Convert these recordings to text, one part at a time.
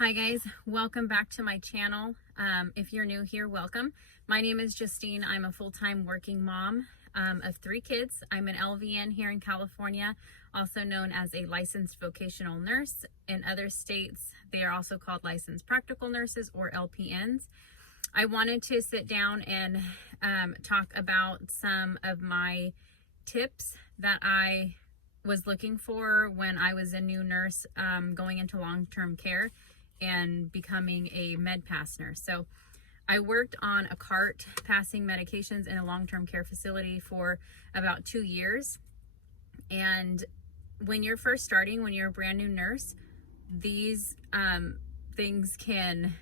Hi guys, welcome back to my channel. If you're new here, welcome. My name is Justine. I'm a full-time working mom of 3 kids. I'm an LVN here in California, also known as a licensed vocational nurse. In other states, they are also called licensed practical nurses or LPNs. I wanted to sit down and talk about some of my tips that I was looking for when I was a new nurse going into long-term care and becoming a med pass nurse. So I worked on a cart passing medications in a long-term care facility for about 2 years. And when you're first starting, when you're a brand new nurse, these things can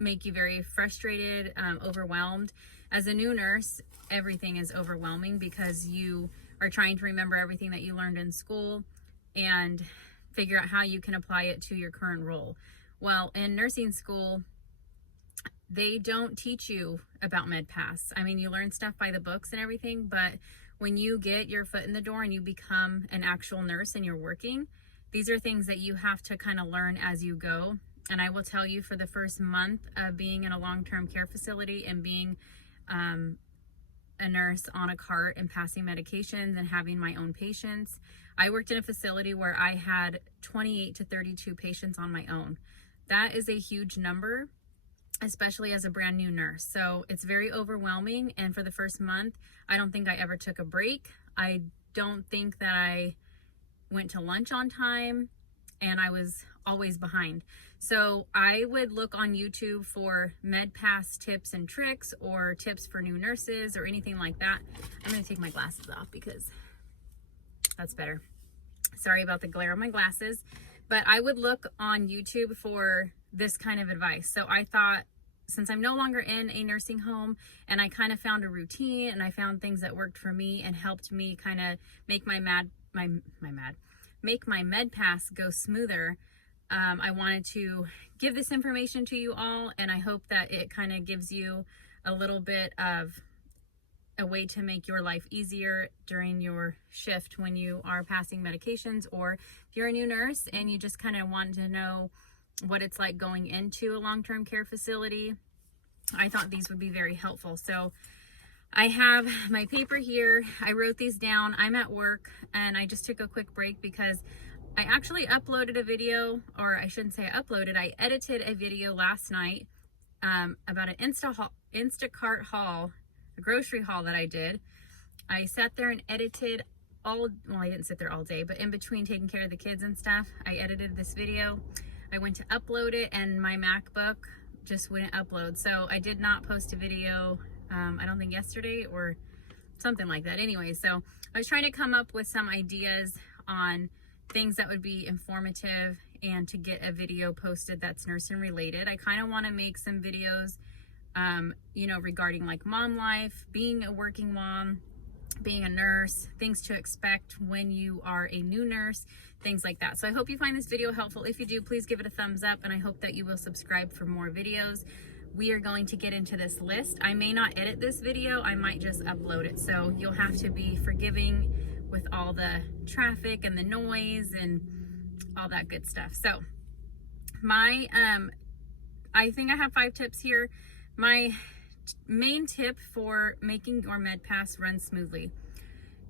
make you very frustrated, overwhelmed. As a new nurse, everything is overwhelming because you are trying to remember everything that you learned in school and figure out how you can apply it to your current role. Well, in nursing school, they don't teach you about MedPass. I mean, you learn stuff by the books and everything, but when you get your foot in the door and you become an actual nurse and you're working, these are things that you have to kind of learn as you go. And I will tell you, for the first month of being in a long-term care facility and being a nurse on a cart and passing medications and having my own patients, I worked in a facility where I had 28 to 32 patients on my own. That is a huge number, especially as a brand new nurse. So it's very overwhelming. And for the first month, I don't think I ever took a break. I don't think that I went to lunch on time, and I was always behind. So I would look on YouTube for MedPass tips and tricks or tips for new nurses or anything like that. I'm going to take my glasses off because that's better. Sorry about the glare on my glasses, but I would look on YouTube for this kind of advice. So I thought, since I'm no longer in a nursing home and I kind of found a routine and I found things that worked for me and helped me kind of make my MedPass go smoother, I wanted to give this information to you all, and I hope that it kind of gives you a little bit of a way to make your life easier during your shift when you are passing medications, or if you're a new nurse and you just kind of want to know what it's like going into a long-term care facility. I thought these would be very helpful. So I have my paper here. I wrote these down. I'm at work and I just took a quick break because I actually uploaded a video, or I shouldn't say I uploaded, I edited a video last night about an Instacart haul, a grocery haul that I did. I sat there and edited well, I didn't sit there all day, but in between taking care of the kids and stuff, I edited this video. I went to upload it and my MacBook just wouldn't upload. So I did not post a video, I don't think yesterday or something like that. Anyway, so I was trying to come up with some ideas on things that would be informative and to get a video posted that's nursing related. I kind of want to make some videos, regarding like mom life, being a working mom, being a nurse, things to expect when you are a new nurse, things like that. So I hope you find this video helpful. If you do, please give it a thumbs up, and I hope that you will subscribe for more videos. We are going to get into this list. I may not edit this video, I might just upload it. So you'll have to be forgiving with all the traffic and the noise and all that good stuff. So I think I have 5 tips here. My main tip for making your MedPass run smoothly: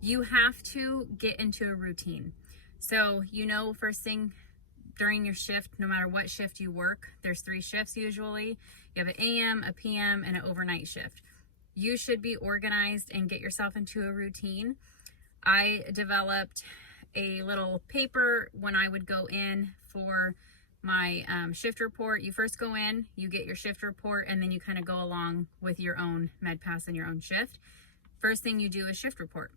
you have to get into a routine. So, first thing during your shift, no matter what shift you work, there's 3 shifts usually. You have an AM, a PM, and an overnight shift. You should be organized and get yourself into a routine. I developed a little paper when I would go in for my shift report. You first go in, you get your shift report, and then you kind of go along with your own MedPass and your own shift. First thing you do is shift report.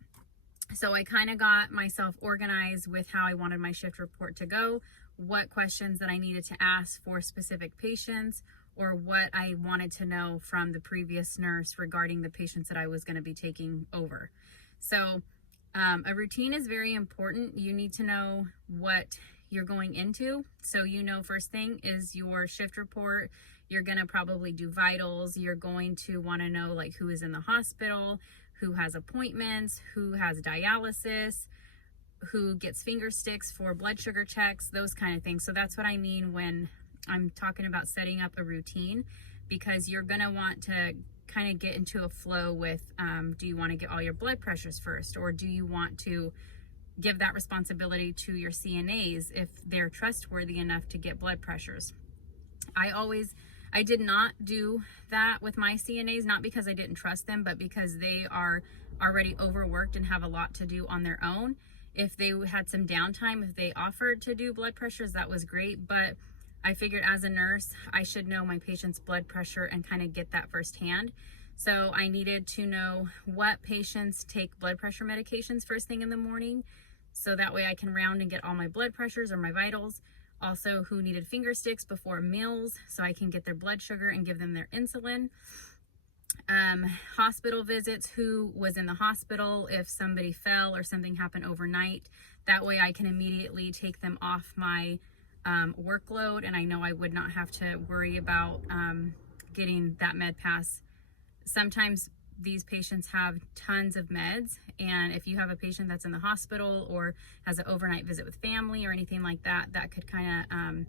So I kind of got myself organized with how I wanted my shift report to go, what questions that I needed to ask for specific patients, or what I wanted to know from the previous nurse regarding the patients that I was going to be taking over. So a routine is very important. You need to know what you're going into. So first thing is your shift report. You're going to probably do vitals. You're going to want to know like who is in the hospital, who has appointments, who has dialysis, who gets finger sticks for blood sugar checks, those kind of things. So that's what I mean when I'm talking about setting up a routine, because you're going to want to kind of get into a flow with, do you want to get all your blood pressures first, or do you want to give that responsibility to your CNAs if they're trustworthy enough to get blood pressures? I did not do that with my CNAs, not because I didn't trust them, but because they are already overworked and have a lot to do on their own. If they had some downtime, if they offered to do blood pressures, that was great. But I figured as a nurse, I should know my patient's blood pressure and kind of get that firsthand. So I needed to know what patients take blood pressure medications first thing in the morning, so that way I can round and get all my blood pressures or my vitals. Also, who needed finger sticks before meals, so I can get their blood sugar and give them their insulin. Hospital visits, who was in the hospital if somebody fell or something happened overnight. That way I can immediately take them off my workload, and I know I would not have to worry about getting that med pass. Sometimes these patients have tons of meds, and if you have a patient that's in the hospital or has an overnight visit with family or anything like that, that could kind of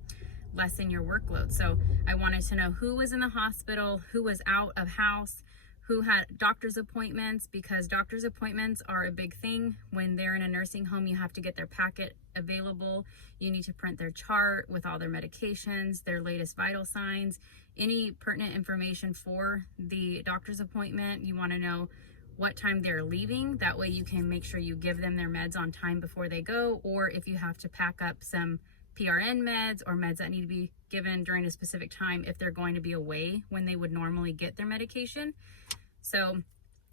lessen your workload. So I wanted to know who was in the hospital, who was out of house, who had doctor's appointments, because doctor's appointments are a big thing. When they're in a nursing home, you have to get their packet available. You need to print their chart with all their medications, their latest vital signs, any pertinent information for the doctor's appointment. You want to know what time they're leaving. That way you can make sure you give them their meds on time before they go, or if you have to pack up some PRN meds or meds that need to be given during a specific time if they're going to be away when they would normally get their medication. So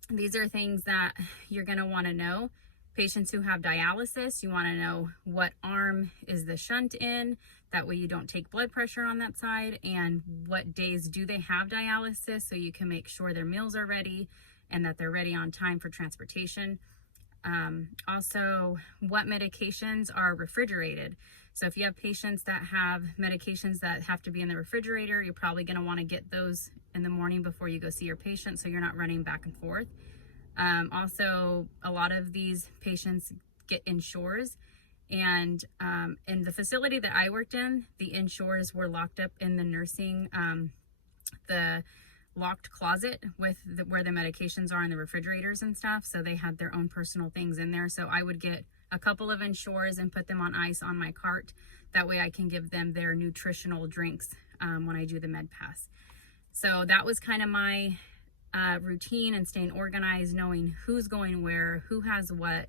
these are things that you're going to want to know. Patients who have dialysis, you want to know what arm is the shunt in. That way you don't take blood pressure on that side, and what days do they have dialysis, so you can make sure their meals are ready and that they're ready on time for transportation. Also, what medications are refrigerated. So if you have patients that have medications that have to be in the refrigerator, you're probably going to want to get those in the morning before you go see your patient, so you're not running back and forth. Also, a lot of these patients get insures, and in the facility that I worked in, the insures were locked up in the nursing, the locked closet with where the medications are in the refrigerators and stuff. So they had their own personal things in there. So I would get a couple of insures and put them on ice on my cart. That way I can give them their nutritional drinks when I do the med pass. So that was kind of my routine, and staying organized, knowing who's going where, who has what.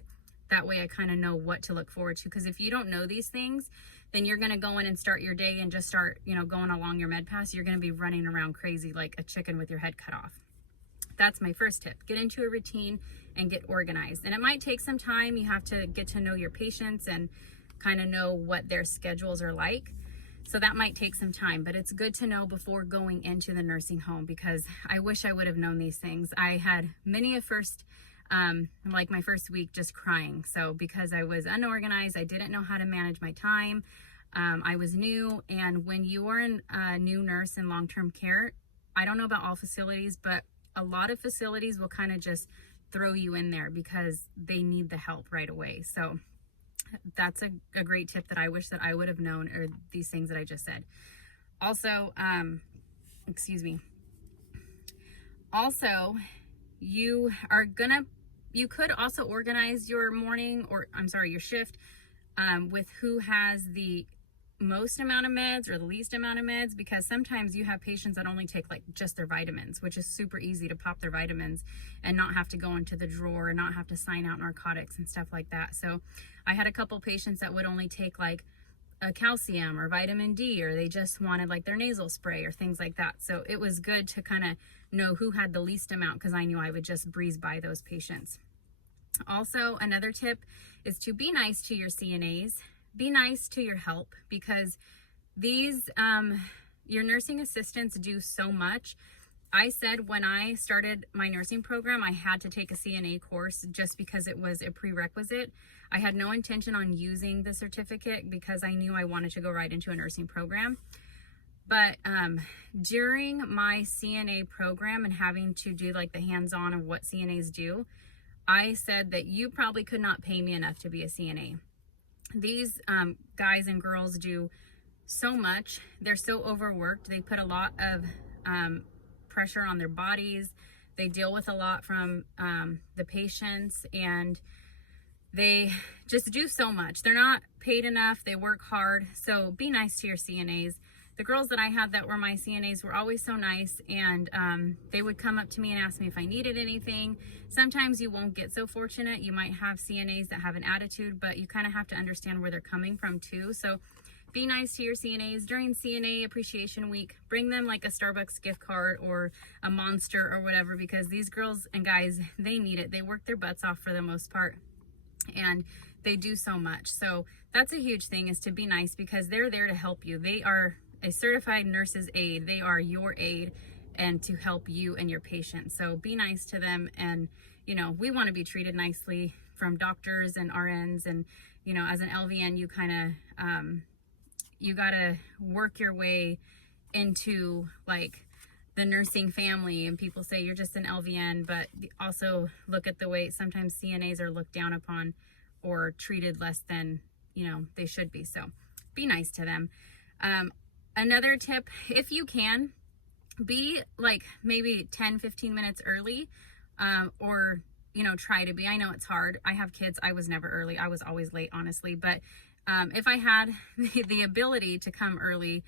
That way I kind of know what to look forward to, because if you don't know these things, then you're going to go in and start your day and just start, going along your med pass. You're going to be running around crazy like a chicken with your head cut off. That's my first tip. Get into a routine and get organized. And it might take some time. You have to get to know your patients and kind of know what their schedules are like. So that might take some time, but it's good to know before going into the nursing home, because I wish I would have known these things. I had many a first, like my first week, just crying. So because I was unorganized, I didn't know how to manage my time. I was new, and when you are a new nurse in long-term care, I don't know about all facilities, but a lot of facilities will kind of just throw you in there because they need the help right away. So that's a great tip that I wish that I would have known, or these things that I just said. Also, Also, you could also organize your your shift with who has the most amount of meds or the least amount of meds, because sometimes you have patients that only take like just their vitamins, which is super easy to pop their vitamins and not have to go into the drawer and not have to sign out narcotics and stuff like that. So I had a couple patients that would only take like a calcium or vitamin D, or they just wanted like their nasal spray or things like that. So it was good to kind of know who had the least amount, because I knew I would just breeze by those patients. Also, another tip is to be nice to your CNAs. Be nice to your help, because these, your nursing assistants do so much. I said when I started my nursing program, I had to take a CNA course just because it was a prerequisite. I had no intention on using the certificate because I knew I wanted to go right into a nursing program. But during my CNA program and having to do like the hands-on of what CNAs do, I said that you probably could not pay me enough to be a CNA. These guys and girls do so much. They're so overworked. They put a lot of pressure on their bodies. They deal with a lot from the patients, and they just do so much. They're not paid enough. They work hard. So be nice to your CNAs. The girls that I had that were my CNAs were always so nice, and they would come up to me and ask me if I needed anything. Sometimes you won't get so fortunate. You might have CNAs that have an attitude, but you kind of have to understand where they're coming from too. So be nice to your CNAs. During CNA Appreciation Week, bring them like a Starbucks gift card or a Monster or whatever, because these girls and guys, they need it. They work their butts off for the most part, and they do so much. So that's a huge thing, is to be nice, because they're there to help you. They are a certified nurse's aide. They are your aide, and to help you and your patient. So be nice to them. And you know, we want to be treated nicely from doctors and RNs, and you know, as an LVN, you kind of you gotta work your way into like the nursing family. And people say you're just an LVN, but also look at the way sometimes CNAs are looked down upon or treated less than, you know, they should be. So be nice to them. Another tip, if you can, be like maybe 10-15 minutes early, or you know, try to be. I know it's hard. I have kids. I was never early. I was always late, honestly. But if I had the ability to come early,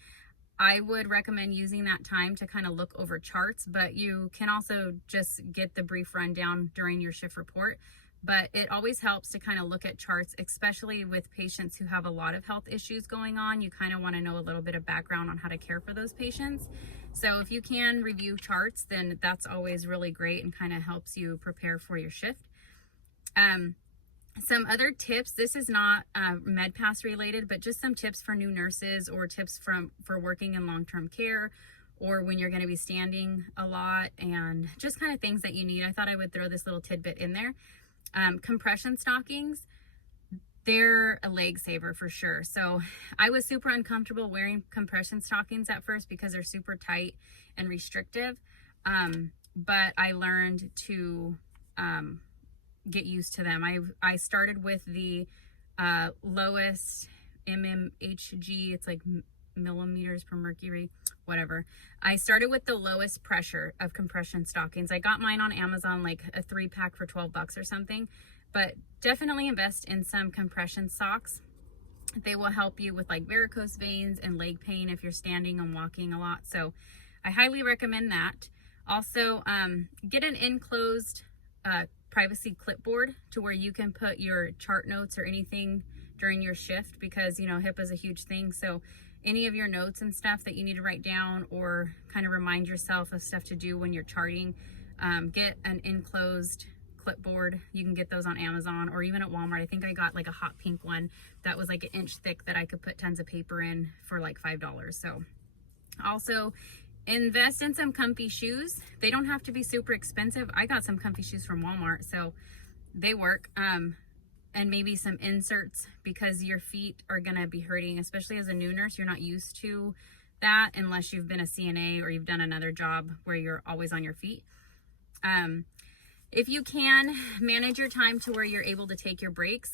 I would recommend using that time to kind of look over charts. But you can also just get the brief rundown during your shift report. But it always helps to kind of look at charts, especially with patients who have a lot of health issues going on. You kind of want to know a little bit of background on how to care for those patients. So if you can review charts, then that's always really great and kind of helps you prepare for your shift. Some other tips, this is not MedPass related, but just some tips for new nurses, or tips for working in long-term care, or when you're going to be standing a lot, and just kind of things that you need. I thought I would throw this little tidbit in there. Compression stockings, they're a leg saver for sure. So I was super uncomfortable wearing compression stockings at first because they're super tight and restrictive. But I learned to get used to them. I started with the lowest mmHg, it's like millimeters per mercury, whatever. I started with the lowest pressure of compression stockings. I got mine on Amazon, like a 3-pack for $12 or something. But definitely invest in some compression socks. They will help you with like varicose veins and leg pain if you're standing and walking a lot. So I highly recommend that. Also, get an enclosed privacy clipboard to where you can put your chart notes or anything during your shift, because you know, HIPAA is a huge thing. So any of your notes and stuff that you need to write down, or kind of remind yourself of stuff to do when you're charting, get an enclosed clipboard. You can get those on Amazon or even at Walmart. I think I got like a hot pink one that was like an inch thick that I could put tons of paper in for like $5. So also invest in some comfy shoes. They don't have to be super expensive. I got some comfy shoes from Walmart, so they work. And maybe some inserts, because your feet are gonna be hurting, especially as a new nurse. You're not used to that unless you've been a CNA or you've done another job where you're always on your feet. If you can, manage your time to where you're able to take your breaks.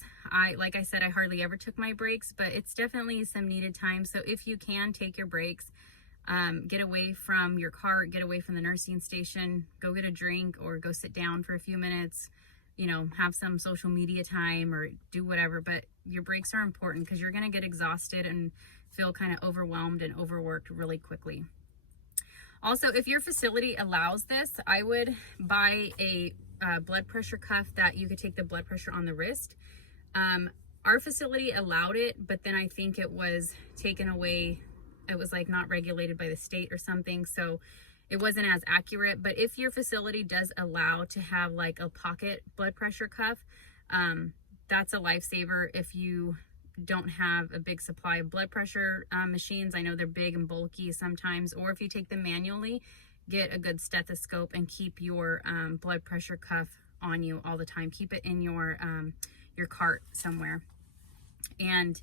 Like I said, I hardly ever took my breaks, but it's definitely some needed time. So if you can take your breaks, get away from your cart, get away from the nursing station, go get a drink or go sit down for a few minutes, you know, have some social media time or do whatever. But your breaks are important, because you're gonna get exhausted and feel kind of overwhelmed and overworked really quickly. Also, if your facility allows this, I would buy a blood pressure cuff that you could take the blood pressure on the wrist. Our facility allowed it, but then I think it was taken away. It was like not regulated by the state or something, so it wasn't as accurate. But if your facility does allow to have like a pocket blood pressure cuff, that's a lifesaver if you don't have a big supply of blood pressure machines. I know they're big and bulky sometimes, or if you take them manually, get a good stethoscope and keep your blood pressure cuff on you all the time. Keep it in your cart somewhere. And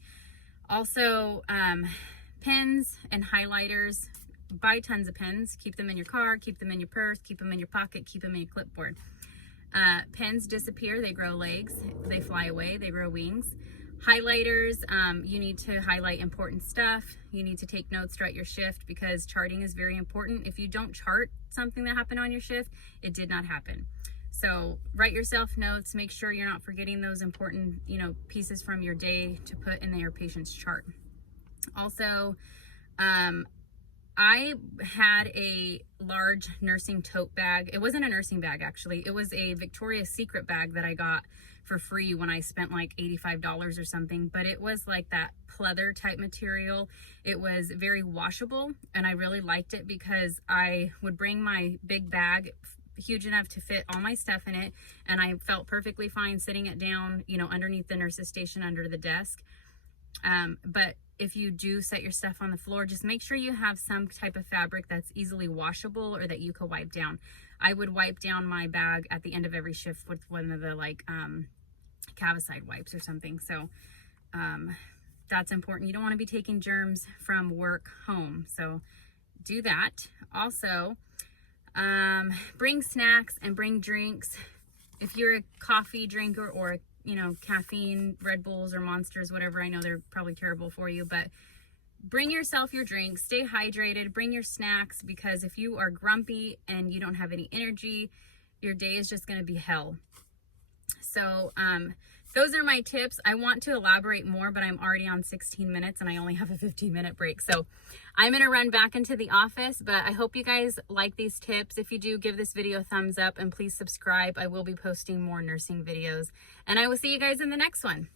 also pens and highlighters. Buy tons of pens. Keep them in your car, keep them in your purse, keep them in your pocket, keep them in your clipboard. Pens disappear, they grow legs, they fly away, they grow wings. Highlighters, you need to highlight important stuff. You need to take notes throughout your shift because charting is very important. If you don't chart something that happened on your shift, it did not happen. So write yourself notes, make sure you're not forgetting those important, pieces from your day to put in your patient's chart. Also, I had a large nursing tote bag. It wasn't a nursing bag, actually. It was a Victoria's Secret bag that I got for free when I spent like $85 or something, but it was like that pleather type material. It was very washable, and I really liked it because I would bring my big bag huge enough to fit all my stuff in it, and I felt perfectly fine sitting it down, underneath the nurse's station under the desk. But if you do set your stuff on the floor, just make sure you have some type of fabric that's easily washable or that you could wipe down. I would wipe down my bag at the end of every shift with one of the Cavicide wipes or something. So that's important. You don't want to be taking germs from work home, so do that. Also, bring snacks and bring drinks. If you're a coffee drinker or caffeine, Red Bulls or Monsters, whatever, I know they're probably terrible for you, but bring yourself your drinks, stay hydrated, bring your snacks, because if you are grumpy and you don't have any energy, your day is just going to be hell. So those are my tips. I want to elaborate more, but I'm already on 16 minutes and I only have a 15-minute break. So I'm going to run back into the office, but I hope you guys like these tips. If you do, give this video a thumbs up and please subscribe. I will be posting more nursing videos, and I will see you guys in the next one.